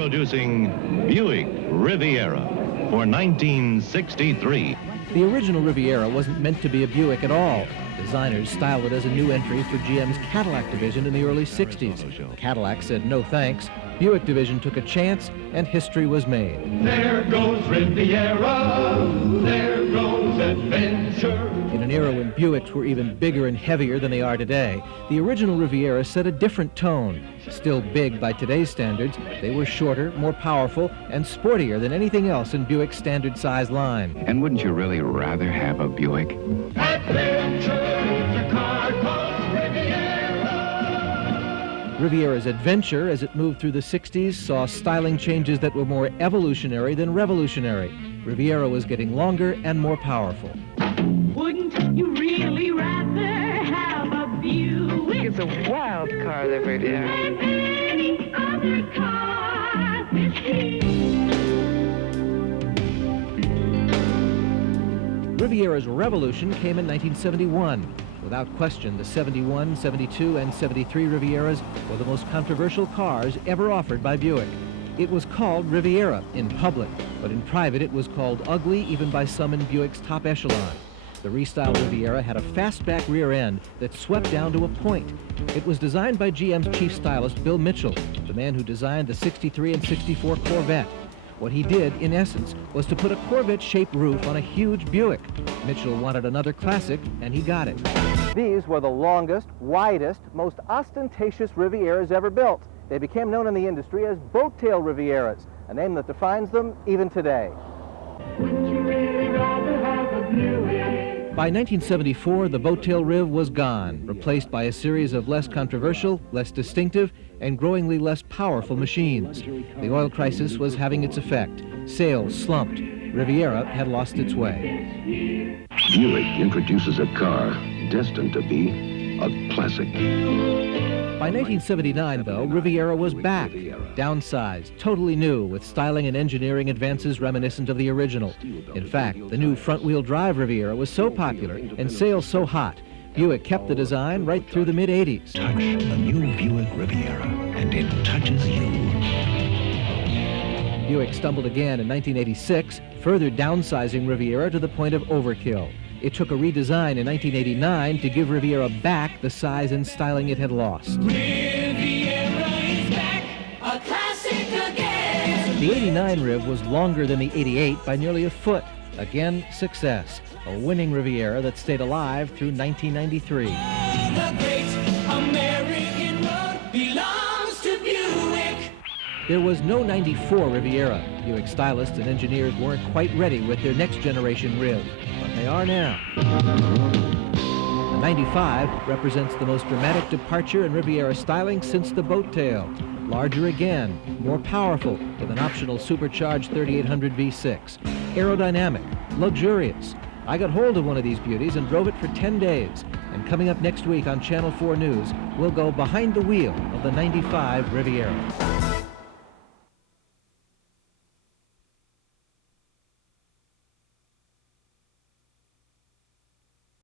Introducing Buick Riviera for 1963. The original Riviera wasn't meant to be a Buick at all. Designers styled it as a new entry for GM's Cadillac division in the early 60s. Cadillac said no thanks. Buick division took a chance, and history was made. There goes Riviera, there goes adventure. In an era when Buicks were even bigger and heavier than they are today, the original Riviera set a different tone. Still big by today's standards, they were shorter, more powerful, and sportier than anything else in Buick's standard size line. And wouldn't you really rather have a Buick? Adventure, a car called Riviera. Riviera's adventure, as it moved through the 60s, saw styling changes that were more evolutionary than revolutionary. Riviera was getting longer and more powerful. Wouldn't you really rather have a Buick? It's a wild car, the Riviera. Than any other car this year. Riviera's revolution came in 1971. Without question, the 71, 72, and 73 Rivieras were the most controversial cars ever offered by Buick. It was called Riviera in public, but in private it was called ugly even by some in Buick's top echelon. The restyled Riviera had a fastback rear end that swept down to a point. It was designed by GM's chief stylist, Bill Mitchell, the man who designed the 63 and 64 Corvette. What he did, in essence, was to put a Corvette-shaped roof on a huge Buick. Mitchell wanted another classic, and he got it. These were the longest, widest, most ostentatious Rivieras ever built. They became known in the industry as boat-tail Rivieras, a name that defines them even today. Wouldn't you really rather have a Buick? By 1974, the boat-tail Riv was gone, replaced by a series of less controversial, less distinctive, and growingly less powerful machines. The oil crisis was having its effect. Sales slumped. Riviera had lost its way. Buick introduces a car destined to be a classic. By 1979, though, Riviera was back. Downsized, totally new, with styling and engineering advances reminiscent of the original. In fact, the new front-wheel drive Riviera was so popular and sales so hot, Buick kept the design right through the mid-'80s. Touch the new Buick Riviera, and it touches you. Buick stumbled again in 1986, further downsizing Riviera to the point of overkill. It took a redesign in 1989 to give Riviera back the size and styling it had lost. Riviera is back, a classic again. The 89 Riv was longer than the 88 by nearly a foot. Again, success. A winning Riviera that stayed alive through 1993. The great American road belongs to Buick. There was no 94 Riviera. Buick stylists and engineers weren't quite ready with their next generation Riv, but they are now. The 95 represents the most dramatic departure in Riviera styling since the boat tail. Larger again, more powerful with an optional supercharged 3800 V6. Aerodynamic, luxurious. I got hold of one of these beauties and drove it for 10 days. And coming up next week on Channel 4 News, we'll go behind the wheel of the 95 Riviera.